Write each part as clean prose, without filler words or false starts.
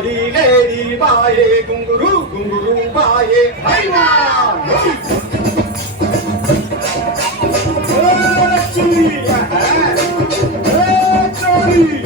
Lady, lady, baye, gunguru, gunguru, baye, hayna! Chori, chori.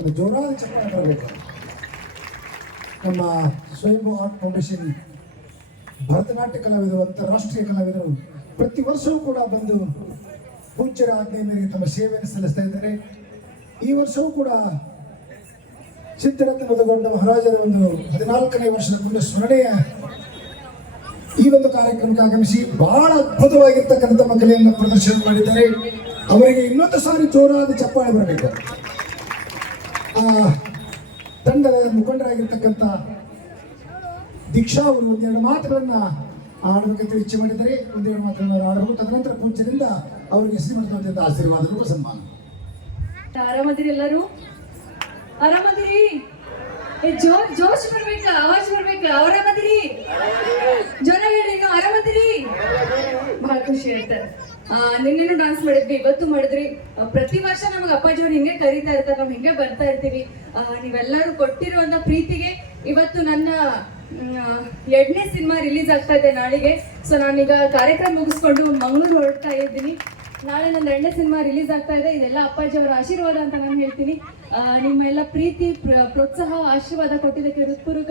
ಒಂದು ಜೋರಾದ ಚಪ್ಪಾಳೆ ಬರಬೇಕು. ನಮ್ಮ ಸ್ವಯಂಭೂ ಆರ್ಟ್ ಫೌಂಡೇಶನ್ ಭರತನಾಟ್ಯ ಕಲಾವಿದರು, ಅಂತಾರಾಷ್ಟ್ರೀಯ ಕಲಾವಿದರು ಪ್ರತಿ ವರ್ಷವೂ ಕೂಡ ಬಂದು ಪೂಜ್ಯರ ಆಜ್ಞೆ ಮೇರೆಗೆ ತಮ್ಮ ಸೇವೆಯನ್ನು ಸಲ್ಲಿಸ್ತಾ ಇದ್ದಾರೆ. ಈ ವರ್ಷವೂ ಕೂಡ ಸಿದ್ಧರತ್ನ ಮುದಗೊಂಡ ಮಹಾರಾಜರ ಒಂದು 14ನೇ ವರ್ಷದ ಮುಂದೆ ಸ್ಮರಣೆಯ ಈ ಒಂದು ಕಾರ್ಯಕ್ರಮಕ್ಕೆ ಆಗಮಿಸಿ ಬಹಳ ಅದ್ಭುತವಾಗಿರ್ತಕ್ಕಂಥ ತಮ್ಮ ಕಲೆಯನ್ನು ಪ್ರದರ್ಶನ ಮಾಡಿದ್ದಾರೆ. ಅವರಿಗೆ ಇನ್ನೊಂದು ಸಾರಿ ಜೋರಾದ ಚಪ್ಪಾಳೆ ಬರಬೇಕು. ತಂಡದ ಮುಖಂಡರಾಗಿರ್ತಕ್ಕಂಥ ದೀಕ್ಷಾ ಅವರು ಒಂದೆರಡು ಮಾತುಗಳನ್ನ ಆಡಬೇಕಂತ ಇಚ್ಛೆ ಮಾಡಿದ್ದಾರೆ. ಒಂದೆರಡು ಮಾತುಗಳನ್ನು ಆಡಬೇಕು. ತದನಂತರ ಪೂಜ್ಯರಿಂದ ಅವರಿಗೆ ಶ್ರೀಮಂತ ಆಶೀರ್ವಾದಗಳು ಸನ್ಮಾನ. ಆರಾಮದಿರಿ ಎಲ್ಲರೂ? ಆರಾಮದಿರಿ? ಜೋಶ್ ಬರ್ಬೇಕ, ಆವಾಜ್ ಬರ್ಬೇಕ. ಆರಾಮದಿರಿ? ಜನ ಹೇಳಿ, ಆರಾಮದಿರಿ? ಬಹಳ ಖುಷಿ ಆಯ್ತು. ನಿನ್ನೆನು ಡಾನ್ಸ್ ಮಾಡಿದ್ವಿ, ಇವತ್ತು ಮಾಡಿದ್ರಿ. ಪ್ರತಿ ವರ್ಷ ನಮಗೆ ಅಪ್ಪಾಜಿ ಅವ್ರು ಹಿಂಗೆ ಕರೀತಾ ಇರ್ತಾರೆ, ನಾವು ಹಿಂಗೆ ಬರ್ತಾ ಇರ್ತೀವಿ. ನೀವೆಲ್ಲರೂ ಕೊಟ್ಟಿರುವಂತ ಪ್ರೀತಿಗೆ ಇವತ್ತು ನನ್ನ 2ನೇ ಸಿನಿಮಾ ರಿಲೀಸ್ ಆಗ್ತಾ ಇದೆ ನಾಳೆಗೆ. ಸೊ ನಾನೀಗ ಕಾರ್ಯಕ್ರಮ ಮುಗಿಸ್ಕೊಂಡು ಮಂಗಳೂರು ಹೊರಡ್ತಾ ಇದ್ದೀನಿ. ನಾಳೆ ನನ್ನ 2ನೇ ಸಿನಿಮಾ ರಿಲೀಸ್ ಆಗ್ತಾ ಇದೆ. ಇದೆಲ್ಲ ಅಪ್ಪಾಜಿ ಅವರ ಆಶೀರ್ವಾದ ಅಂತ ನಾನು ಹೇಳ್ತೀನಿ. ನಿಮ್ಮೆಲ್ಲ ಪ್ರೀತಿ, ಪ್ರೋತ್ಸಾಹ, ಆಶೀರ್ವಾದ ಕೊಟ್ಟಿದ್ದಕ್ಕೆ ಹೃತ್ಪೂರ್ವಕ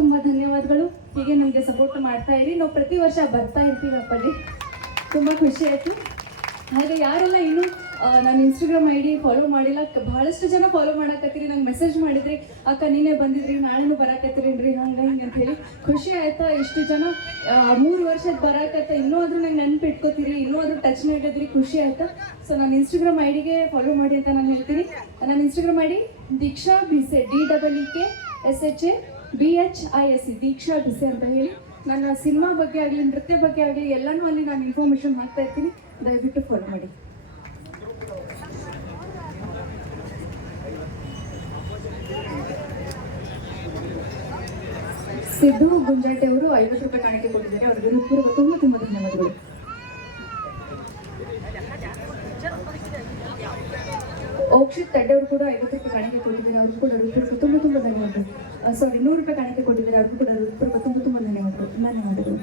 ತುಂಬ ಧನ್ಯವಾದಗಳು. ಹೀಗೆ ನಮಗೆ ಸಪೋರ್ಟ್ ಮಾಡ್ತಾ ಇರಿ. ನಾವು ಪ್ರತಿ ವರ್ಷ ಬರ್ತಾ ಇರ್ತೀವಿ ಅಪ್ಪಾಜಿ. ತುಂಬ ಖುಷಿ ಆಯಿತು. ಹಾಗೆ ಯಾರೆಲ್ಲ ಇನ್ನೂ ನಾನು ಇನ್ಸ್ಟಾಗ್ರಾಮ್ ID ಫಾಲೋ ಮಾಡಿಲ್ಲ, ಬಹಳಷ್ಟು ಜನ ಫಾಲೋ ಮಾಡಕತ್ತೀರಿ. ನಂಗೆ ಮೆಸೇಜ್ ಮಾಡಿದ್ರಿ, ಅಕ್ಕ ನೀನೇ ಬಂದಿದ್ರಿ, ನಾಳೆನೂ ಬರಾಕತ್ತೀರೇನ್ರಿ, ಹಂಗೆ ಹಿಂಗೆ ಅಂತ ಹೇಳಿ ಖುಷಿ ಆಯ್ತಾ. ಇಷ್ಟು ಜನ 3 ವರ್ಷದ ಬರಾಕತ್ತ, ಇನ್ನೂ ಆದರೂ ನಂಗೆ ನೆನಪು ಇಟ್ಕೋತೀರಿ, ಇನ್ನೂ ಆದರೂ ಟಚ್ನ ಇಟ್ಟಿದ್ರಿ, ಖುಷಿ ಆಯ್ತಾ. ಸೊ ನಾನು ಇನ್ಸ್ಟಾಗ್ರಾಮ್ IDಗೆ ಫಾಲೋ ಮಾಡಿ ಅಂತ ನಾನು ಹೇಳ್ತೀನಿ. ನನ್ನ ಇನ್ಸ್ಟಾಗ್ರಾಮ್ ID ದೀಕ್ಷಾ ಬಿಸೆ, DEESHA ದೀಕ್ಷಾ ಬಿಸೆ ಅಂತ ಹೇಳಿ. ನನ್ನ ಸಿನಿಮಾ ಬಗ್ಗೆ ಆಗಲಿ, ನೃತ್ಯ ಬಗ್ಗೆ ಆಗಲಿ ಎಲ್ಲನೂ ಅಲ್ಲಿ ನಾನು ಇನ್ಫಾರ್ಮೇಷನ್ ಹಾಕ್ತಾ ಇರ್ತೀನಿ. ದಯವಿಟ್ಟು ಫಾಲೋ ಮಾಡಿ. ಸಿದ್ದು ಗುಂಜಾಟೆ ಅವರು 50 ರೂಪಾಯಿ ಕಾಣಿಕೆ ಕೊಟ್ಟಿದ್ದಾರೆ. ಅವರಿಗೆ ಹೃತ್ಪೂರ್ವಕ ತುಂಬ ಧನ್ಯವಾದಗಳು. ಓಕ್ಷಿತ್ ತಡ್ಡೆ ಅವರು ಕೂಡ 50 ರೂಪಾಯಿ ಕಾಣಿಕೆ ಕೊಟ್ಟಿದ್ದಾರೆ. ಅವ್ರಿಗೂ ಕೂಡ ಹೃತ್ಪೂರ್ವಕ ತುಂಬ ಧನ್ಯವಾದಗಳು. 100 ರೂಪಾಯಿ ಕಾಣಿಕೆ ಕೊಟ್ಟಿದ್ದಾರೆ. ಅವ್ರಿಗೂ ಕೂಡ ಹೃತ್ಪೂರ್ವಕ ತುಂಬ ಧನ್ಯವಾದಗಳು.